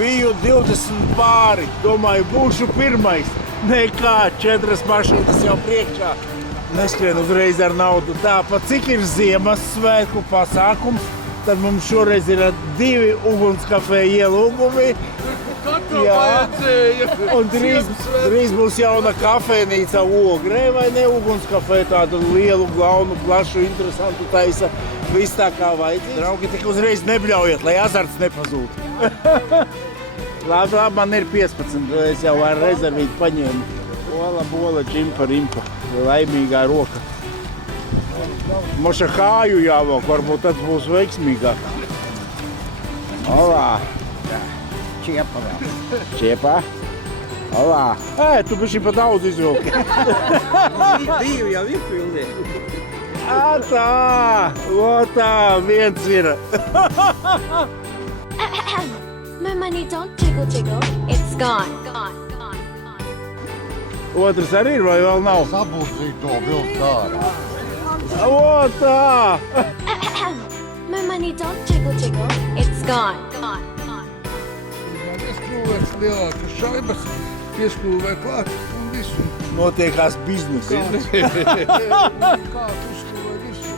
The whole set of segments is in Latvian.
Biju 20 pāri, domāju, būšu pirmais. Nekā, 4 mašīnas jau priekšā. Neskrien uzreiz ar naudu. Tāpat, cik ir Ziemassvētku pasākums, tad mums šoreiz ir 2 ugunskafēju ielūgumi. Jā, un drīz būs jauna kafejnīca Ogrē, vai ne? Ugunskafē tādu lielu, glaunu, plašu, interesantu taisa. Viss tā kā vajadzīgs. Draugi, tik uzreiz nebļaujiet, lai azarts nepazūd. Labi, man ir 15, es jau ar rezervīti paņēmu. Ola, bola, džimpa, rimpa. Laimīgā roka. Moša kāju jāvāk, varbūt tas būs veiksmīgāk. Olā. Čiepa vēl. Čiepā? Olā. Tu bišķi pa daudz izvilki. Divi jau ir pildi. Tā, tā, viens ir. My money don't jiggle jiggle, it's gone. Otrs arī ir, vai vēl nav? Sabūsīt to vilkt ārā. Tā! My money don't jiggle jiggle, it's gone. Ieskrūvēts lielākas šaibas, ieskrūvē klāt un visu. Notiekās biznesi. Kāds uzskrūvē visu.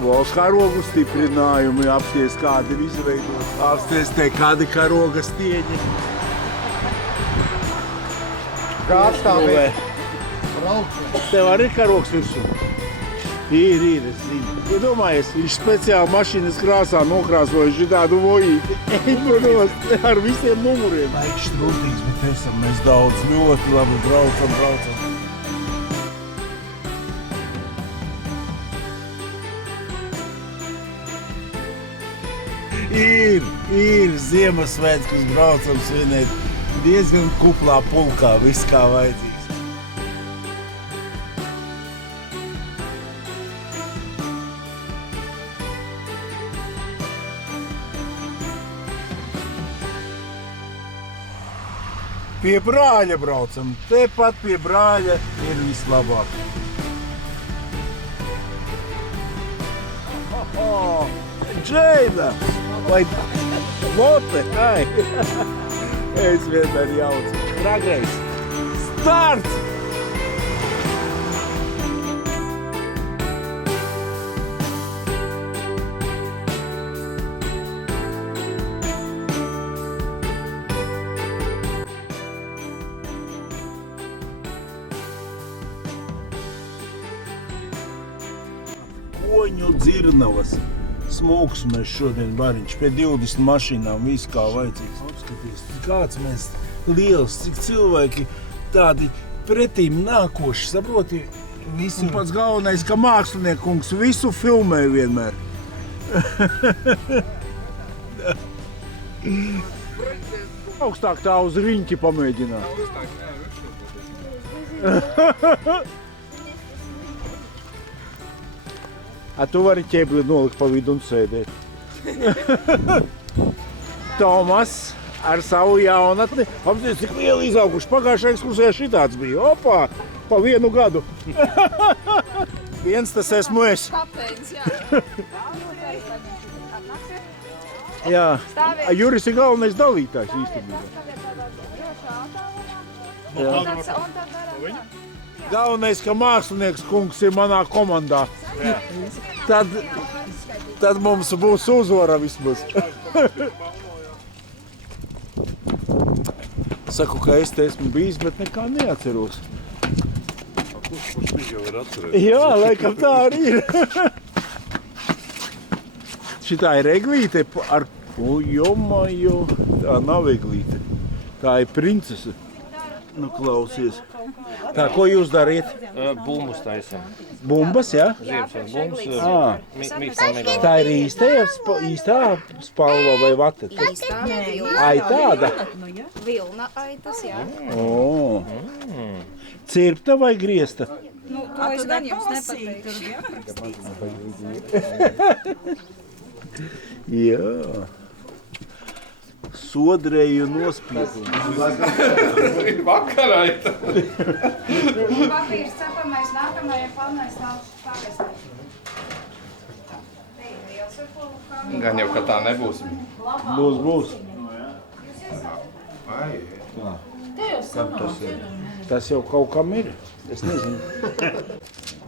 Valsts karogu stiprinājumi, apsties kādi ir izveidot. Apsties te kādi karoga stieņi. Kāds tā bija? Tev arī ir karogs virsū? Ir, es zinu. Iedomājies, viņš speciāli mašīnas krāsā nokrāsoja šitādu vojīti. Ar visiem numuriem. Laiks strūtīgs, bet esam mēs daudz ļoti labi braucam. Ir Ziemassvētkus braucam svinēt. Diezgan kuplā pulkā, viss kā vajadzīgs. Pie brāļa braucam. Tepat pie brāļa ir vislabāk. Džeina! Vai Lotte? Ai! Es vienmēr jaucu. Tragais. Starts! Koņu dzirnavas. Smūgs mēs šodien bariņš, pie 20 mašīnām, viss kā vajadzīgs. Apskaties, kāds mēs liels, cik cilvēki tādi pretīm nākoši, saproti? Visu. Un pats galvenais, ka māksliniekungs visu filmē vienmēr. Augstāk tā uz riņķi pamēģināt. Tu vari ķēbli nolikt pa vidu un sēdēt. Tomas ar savu jaunatni. Apsties, cik lieli izauguši. Pagājušajā ekskursijā šitāds bija. Opā, pa 1 gadu. Viens tas esmu es. Kapteinis, jā. Jā. Juris ir galvenais dalītājs īstenībā. Galvenais, ka mākslinieks kungs ir manā komandā. Tad mums būs uzvara vismaz. Saku, ka es te esmu bijis, bet nekā neatceros. Kurš viņš jau ir atcerēts? Jā, laikam tā arī ir. Šitā ir eglīte ar... Jomajo, tā nav eglīte. Tā ir princese. Nu, klausies. Tā, ko jūs dariet? Bumbus taisam. Bumbas, jā? Ziemassvētku bumbus. Mīkstam Tā ir īstā spalva vai vata? Ai, tāda? Vilna aitas, jā. Cirpta vai griesta? Nu, to es gan jums nepateikšu. Jā. Sodrēju nospiedumu. Vakaraita. Papīrs cepamais, nākamajai palnais nav pagastīt. Gan jau, ka tā nebūs. Būs. Tas jau kaut kam ir. Es nezinu.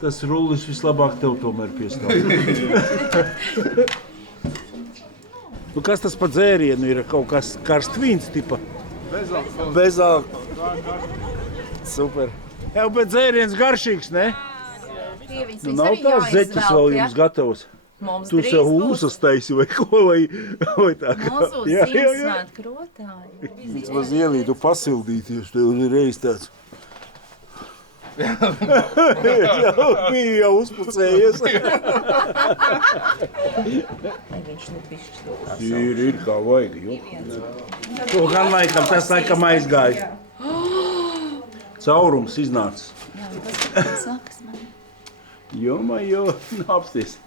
Tas rullis vislabāk tev tomēr piestāv. Nu, kas tas pa dzērienu ir? Kaut kas karstvīns tipa? Bezalko. Super. Jau, bet dzēriens garšīgs, ne? Nu, nav tās zeķis vēl jums gatavs. Tu sev uzsastaisi vai ko, vai tā kā. Mūsu Ziemassvētku rotāji. Viņš maz ielīdu pasildīties, tev uzreiz tāds. Bija jau uzpucējies. Lai viņš nepišķi to tā Ir kā vajag, jo. To gan laikam, tas laikam aizgāja. Caurums iznācis. Jā, tas sakas man. Jo, apsties.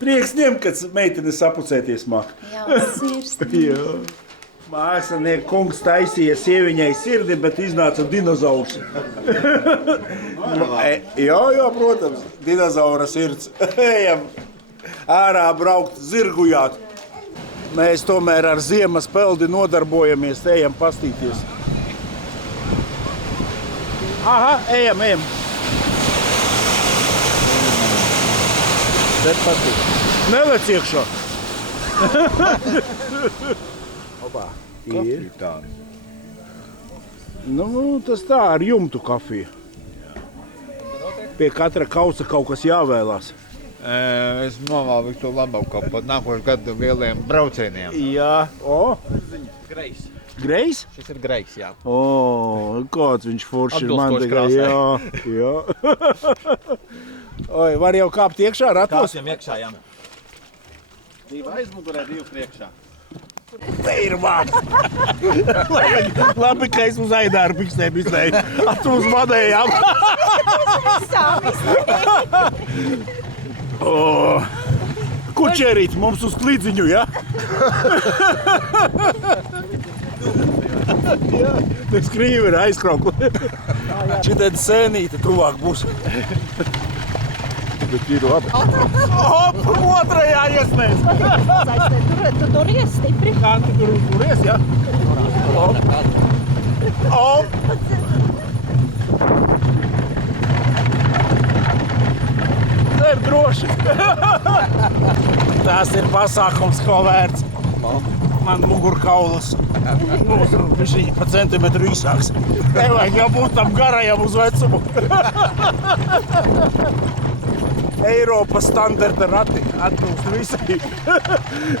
Prieks ņem, kad meitene sapucēties māk. Jā, sirds. Jā. Mākslinieks kungs taisīja sieviņai sirdi, bet iznāca dinozaurs. Jā, protams, dinozaura sirds. Ejam ārā braukt, zirgujāt. Mēs tomēr ar ziemas peldi nodarbojamies, ejam pastīties. Aha, ejam. Bet patīk. Nelec iekšā. Opā. Ir. Nu, tas tā ar jumtu kafiju. Pie katra kausa kaut kas jāvēlās. Es novēlu to labāko pat nākošu gadu lieliem braucieniem. Jā. O, Grejs. Grejs? Šis ir grejs, jā. O, kāds viņš forši ir man Atbilstoši tagad. Jā. Oi, var jau kāpt iekšā ratos? Kāpjam iekšā, jā. Divi aizmugurē, divi priekšā. Te ir vārds. Labi, ka es uz aidāru piksnēm izlēju. Tu uz vadējām. Kučerīt mums uz klidziņu, ja? Tas krīvi ir aizkraukli. Šitēd sēnīte tuvāk būs. Bet ir labi. Hop, otrajā iesmēs. Tu turies stipri. Kā tu tur turies, ja? Hop. Hop. Tā ir droši. Tas ir pasākums, ko vērts. Man mugurkaulas bišķiņi pa centimetru īsāks. Nevajag jau būt tam garajam uz vecumu. Eiropas standarta rati atbilst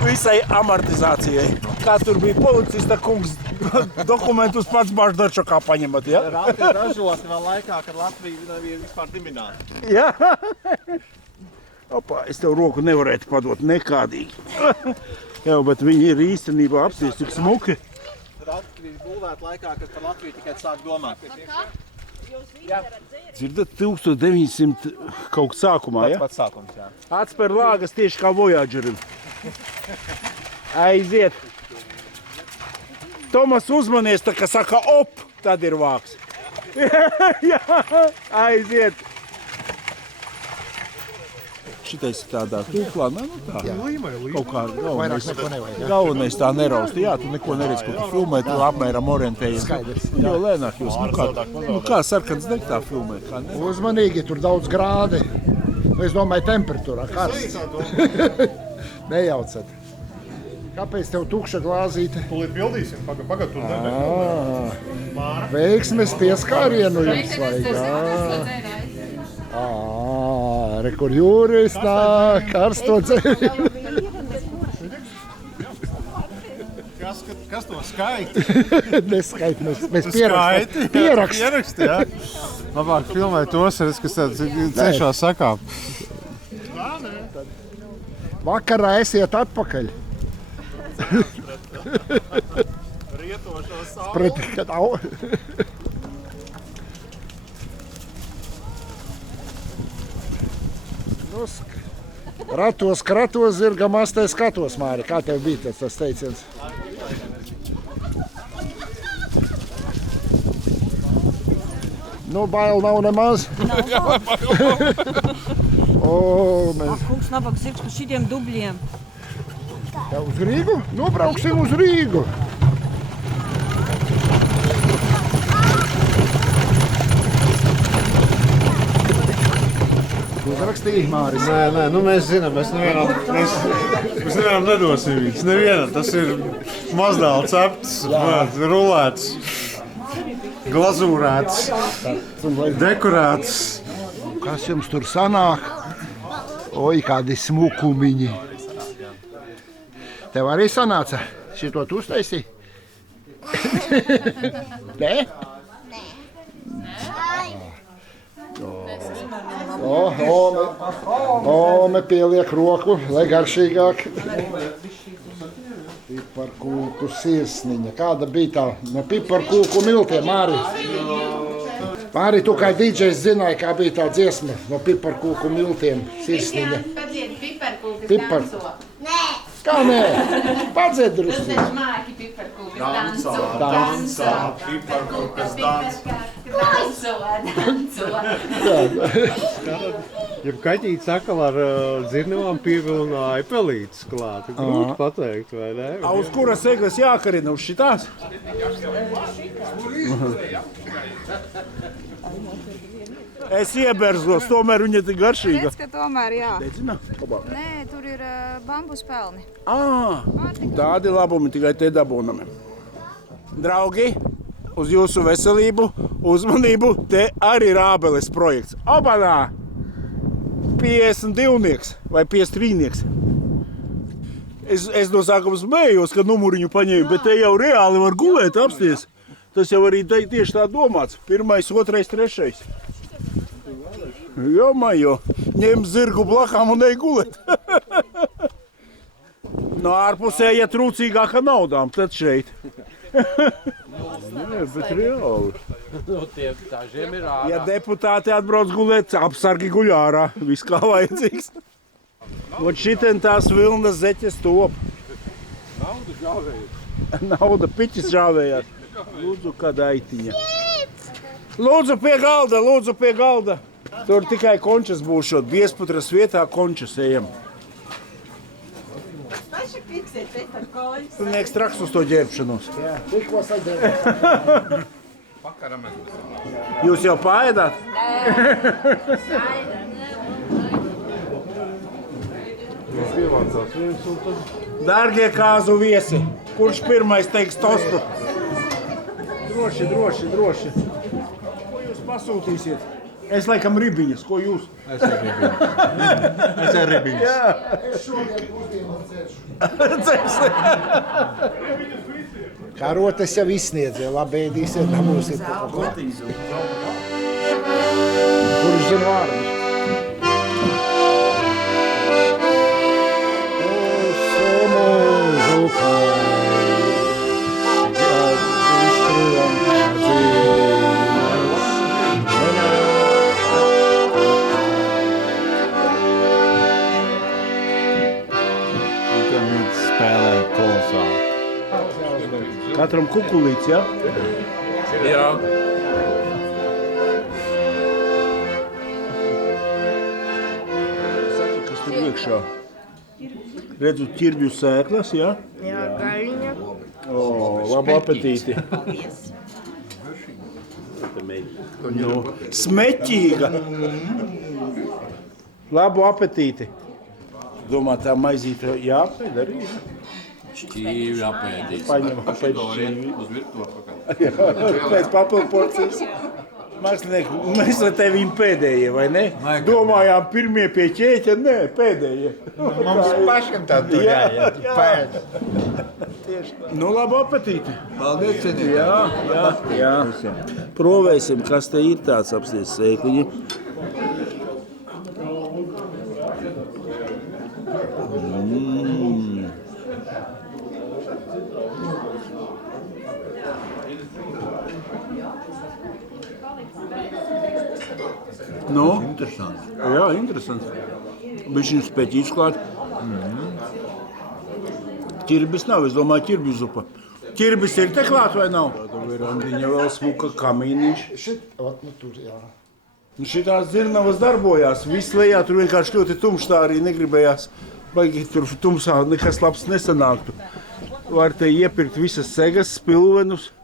visai amortizācijai. Kā tur bija policista kungs, dokumentus pats Baždarčokā paņemat, ja? Rati ražoti vēl laikā, kad Latvija nebija vispār dibināta. Jā. Opā, es tev roku nevarētu padot nekādīgi. Jā, bet viņi ir īstenībā apsties tik smuki. Rati bija būvēti laikā, kad par Latviju tikai sāk domāt. Dzirdat, 1900 kaut sākumā, ja? Pats sākums, jā. Atspēr lāgas tieši kā Voyagerim. Aiziet. Tomas uzmanies, tā kā saka op, tad ir vāks. Jā, aiziet. Šitais ir tādā tūklā, nu tā. Kaut kā galvenais tā nerausti. Jā, tu neko neredz, ko tu filmē, tu apmēram orientējies. Jo lēnāk jūs, kā sarkans deg tā filmē? Uzmanīgi, tur daudz grādi. Es domāju, temperatūrā karsts. Nejaucat. Kāpēc tev tukša glāzīte? Tūlīt pildīsim, pagad tur nebēr. Veiksmes pieskārienu jums vajag. Re, kur jūris nāk, karsto dzērienu. Kas to skaita? Neskaita, mēs pieraksti. Jā. Labāk filmē tos, kas cenšā sakāp. Vakarā esiet atpakaļ. Rietošo sauli. Preti, kad Ratos, kratos, zirga mastē skatos, Māri. Kā tev bija tas teiciens? Nu, bail nav nemaz. Kungs, nabaga sirds par šitiem dubļiem. Uz Rīgu? Nobrauksim uz Rīgu. uzrakstīji, Māris? Nē, nu mēs zinām, mēs nevienam nedosim viņus. Nevienam, tas ir mazdāli cepts, rulēts, glazūrēts, dekorēts. Kas jums tur sanāk? Oi, kādi smukumiņi. Tev arī sanāca? Šito tu uztaisīji? Nē? Ome pieliek roku, lai garšīgāk. Piparkūku sirsniņa. Kāda bija tā no piparkūku miltiem, Māri? Māri, tu kā DJs zināji, kā bija tā dziesma no piparkūku miltiem sirsniņa. Piparkūku. Nē. Kā nē? Padzied drusku. Dancā, piparkūkas dancā. Ja kaķītis atkal ar dzirnavām pievilināja pelītes klāt, grūti pateikt, vai ne? Uz kuras egles jākarina? Uz šitās? Es ieberzos, tomēr viņa ir garšīga. Redz, ka tomēr jā. Dedzina? Nē, tur ir bambus pelni. Tādi labumi tikai te dabūnami. Draugi, uz jūsu veselību, uzmanību, te arī ir ābeles projekts. Obanā! 52 vai 53. Es no sākuma smējos, ka numuriņu paņēmu, bet te jau reāli var gulēt, apsties. Tas jau arī tieši tā domāts. 1., 2., 3. Jomajo, ņem zirgu blakām un ej gulēt. No ārpusē, ja trūcīgāka naudām, tad šeit. Nē, bet reāli. Ja deputāti atbrauc gulēt, apsargi guļ ārā. Viss kā vajadzīgs. Ot šitien tās vilnas zeķes top. Nauda žāvējās. Nauda piķis žāvējās. Lūdzu, kāda aitiņa. Lūdzu pie galda. Tur tikai končas būšot. Biesputras vietā končas ejam. Tu nieks traks uz to ģērbšanos. Jā, tikko saģērbšanos. Jūs jau paēdāt? Dārgie kāzu viesi, kurš pirmais teiks tostu? Droši. Ko jūs pasūtīsiet? Es laikam ribiņas, ko jūs? Es ar ribiņas. Jā. Es šodien pusdienu dzēšu. Karotes jau izsniedzēja, labi ēdīsiet, dabūsiet. Kurš zina vārdus? Katram kukulīts, ja? Jā. Saki, kas tur iekšā? Redzu ķirbju sēklas, ja? Jā, gaļiņa. Labu apetīti. Nu, smeķīga. Labu apetīti. Domā, tā maizīte jāapēd arī, ja? Šķīvi apēdīs. Paņem pēc šķīvi. Pēc papildu porcijas. Mākslinieki, mēs ar tevīm pēdējie, vai ne? Domājām pirmie pie ķēķa, nē, pēdējie. Mums pašam tā tur jāiet. Pēc. Nu, labu apetīti. Paldies, cienīt. Jā. Provēsim, kas te ir tāds apsties sēkliņi. Nu, Interesanti. jā, interesanti. Bišķiņ speķīts klāt. Ķirbis nav, es domāju, ķirbju zupa. Ķirbis ir te klāt vai nav? Tāda verandiņa vēl smuka kamīniņš. Tur, jā. Šitās dzirnavas darbojās. Viss lejā tur vienkārši ļoti tumšs, tā arī negribējās. Baigi tur tumsā nekas labs nesanāktu. Var te iepirkt visas segas, spilvenus.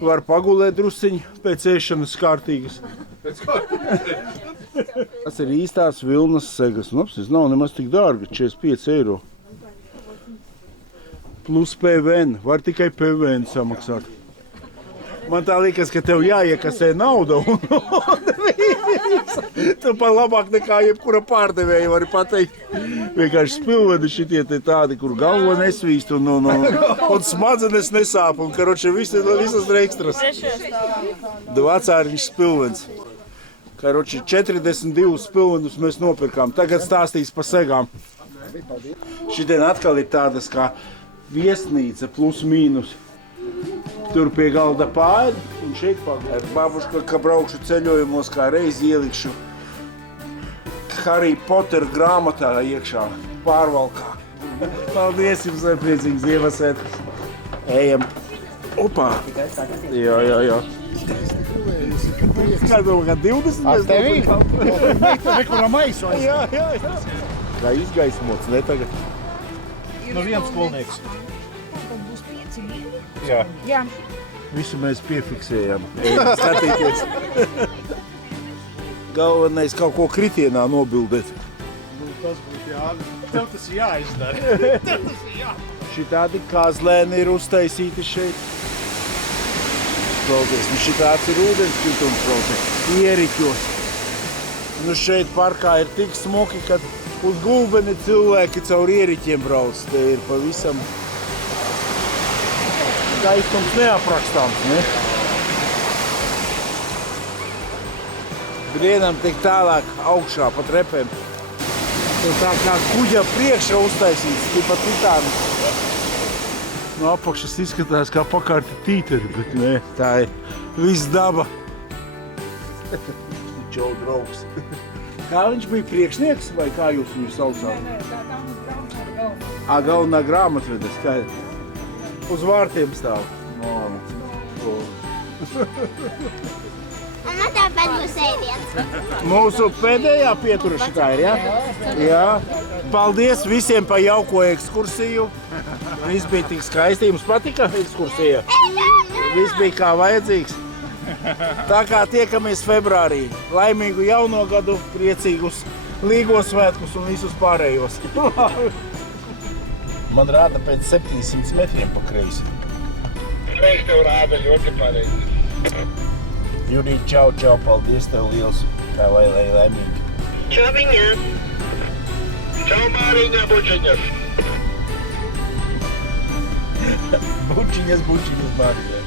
Var pagulēt drusciņi pēc ēšanas kārtīgas. Tas ir īstās vilnas segas. Nu, tas nav nemaz tik dārgi, 45 eiro. Plus PVN. Var tikai PVN samaksāt. Man tā liekas, ka tev jāiekasē nauda. Tu pat labāk nekā jebkura pārdevēja vari pateikt. Vienkārši spilvedi šitie te tādi, kur galva nesvīst un smadzenes nesāp. Un, karoči, visas ir ekstras. Vecāriņš spilvens. Karoči, 42 spilvenus mēs nopirkām. Tagad stāstīs pa segām. Šitien atkal ir tādas kā viesnīca plus mīnus. Tur pie galda pāēd, un šeit ar babušku, ka braukšu ceļojumos, kā reizi ielikšu Harry Potter grāmatā iekšā, pārvalkā. Paldies jums, lai priecīgs Ziemassvētkus. Ejam. Opā. Jā. Kā domā, 20? Ar tevi? Nekura maiso. Jā. Kā izgaismots, ne tagad? No viens skolnieks. Jā. Visu mēs piefiksējām. Ejam skatīties. Galvenais kaut ko kritienā nobildēt. Tas būtu jādara. Tev tas jāizdara. Šitādi kazlēni ir uztaisīti šeit. Klausies, šitāds ir ūdenskritums, klausies, ieriķos. Šeit parkā ir tik smuki, kad uz gulbeni cilvēki caur ieriķiem brauc. Te ir pavisam skaistums neaprakstāms, ne? Brienam tik tālāk augšā pa trepēm. Tā kā kuģa priekšā uztaisīts, tipa titāni. No apakšas izskatās kā pakārti tīteri, bet ne, tā ir viss daba. Čau, draugs. Kā viņš bija priekšnieks vai kā jūs viņu saucāt? Nē, galvenā grāmatvede, skaidrs. Uz vārtiem stāv. Un man tāpēc būs ēdiens. Mūsu pēdējā pietura šitā ir, ja? Jā. Paldies visiem par jauko ekskursiju. Viss bija tik skaisti. Jums patika ekskursija? Viss bija kā vajadzīgs. Tā kā tiekamies februārī. Laimīgu jauno gadu, priecīgus Līgos svētkus un visus pārējos. Man rāda pēc 700 metriem pa kreisi. Kreis tev rāda ļoti pareizi. Jurī, čau, paldies tev liels. Tā lai laimīgi. Čau viņa. Čau Māriņa, bučiņas. Bučiņas, Māriņa.